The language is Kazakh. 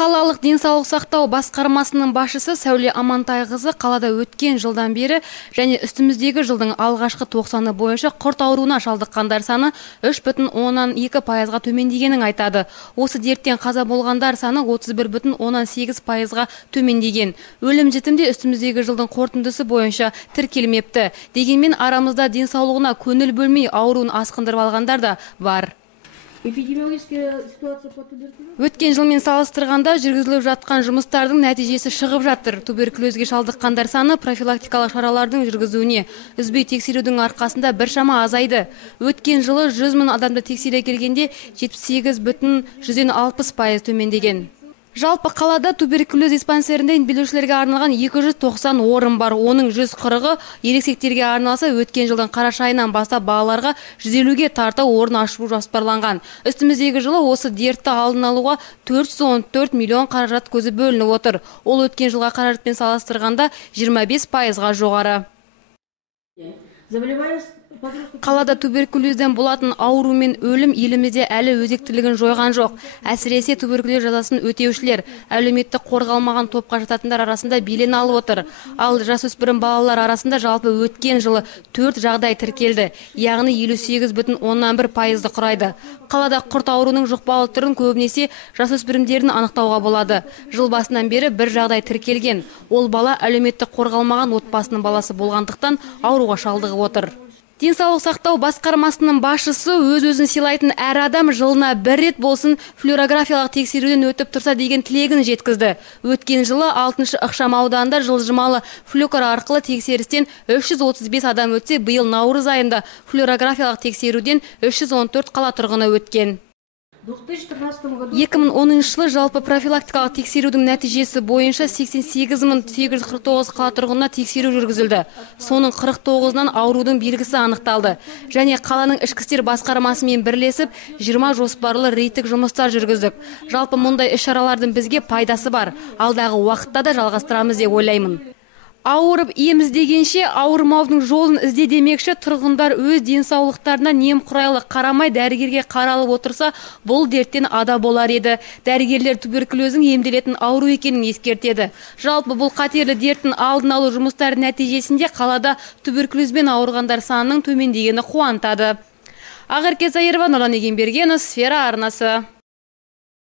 Қалалық денсаулық сақтау басқармасының басшысы Сәуле Амантайқызы қалада өткен жылдан бері және үстіміздегі жылдың алғашқы 90-ы бойынша құрт ауруына шалдыққандар саны 3,2%-ға төмендегенін айтады. Осы дерттен қаза болғандар саны 31,8%-ға төмендеген. Өлім-жітімде үстіміздегі жылдың қорытындысы бойынша тіркелмепті. Дегенмен арамызда денсаулығына көңіл бөлмей ауруын асқындырып алғандар да бар. Өткен жылмен салыстырғанда жүргізіліп жатқан жұмыстардың нәтижесі шығып жатыр. Туберкулезге шалдыққандар саны профилактикалық шаралардың жүргізуіне үзбей тексерудің арқасында біршама азайды. Өткен жылы 100 мың адамды тексере келгенде 78,60% төмендеген. Жалпы қалада туберкулез диспансерінде емделушілерге арналған 290 орын бар. Оның 140-ы ересектерге арналса, өткен жылдың қараша айынан бастап балаларға 150-ге тарта орын ашу жоспарланған. Үстіміздегі жылы осы дертті алдын алуға 414 миллион қаражат көзі бөлініп отыр. Ол өткен жылға қаражатпен салыстырғанда 25%-ға жоғары. Қалада туберкулезден болатын ауру мен өлім елімізде әлі өзектілігін жойған жоқ. Әсіресе туберкулез жазасын өтеушілер, әлеуметтік қорғалмаған топқа жататындар арасында белең алып отыр. Ал жасөспірім балалар арасында жалпы өткен жылы 4 жағдай тіркелді, яғни 58,1%-ды құрайды. Қалада құрт ауруының жұқпалы түрін көбінесе жасөспірімдерін анықтауға болады. Жыл басынан бері бір жағдай тіркелген. Ол бала әлеуметтік қорғалмаған отбасының баласы болғандықтан ауруға шалдығып отыр. Денсаулық сақтау басқармасының басшысы өз-өзін сыйлайтын әр адам жылына бір рет болсын флюорографиялық тексеруден өтіп тұрса деген тілегін жеткізді. Өткен жылы 6-шы ықшам ауданында жылжымалы флюкар арқылы тексерістен 335 адам өтсе, биыл наурыз айында флюорографиялық тексеруден 314 қала тұрғыны өткен. 2010 жылы жалпы профилактикалық тексерудің нәтижесі бойынша 88,849 қала тұрғынына тексеру жүргізілді. Соның 49-нан аурудың белгісі анықталды. Және қаланың ішкі істер басқармасымен бірлесіп 20 жоспарлы рейдтік жұмыстар жүргіздік. Жалпы мұндай іс-шаралардың бізге пайдасы бар. Алдағы уақытта да жалғастырамыз деп ойлаймын. Ауырып ем іздегенше ауырмаудың жолын ізде демекші, тұрғындар өз денсаулықтарына немқұрайлы қарамай дәрігерге қаралып отырса, бұл дерттен ада болар еді. Дәрігерлер туберкулездің емделетін ауру екенін ескертеді. Жалпы бұл қатерлі дерттің алдын алу жұмыстары нәтижесінде қалада туберкулезбен ауырғандар санының төмендегені қуантады. Ақерке Заирова, Нұрлан Егенбергенов, Сфера арнасы.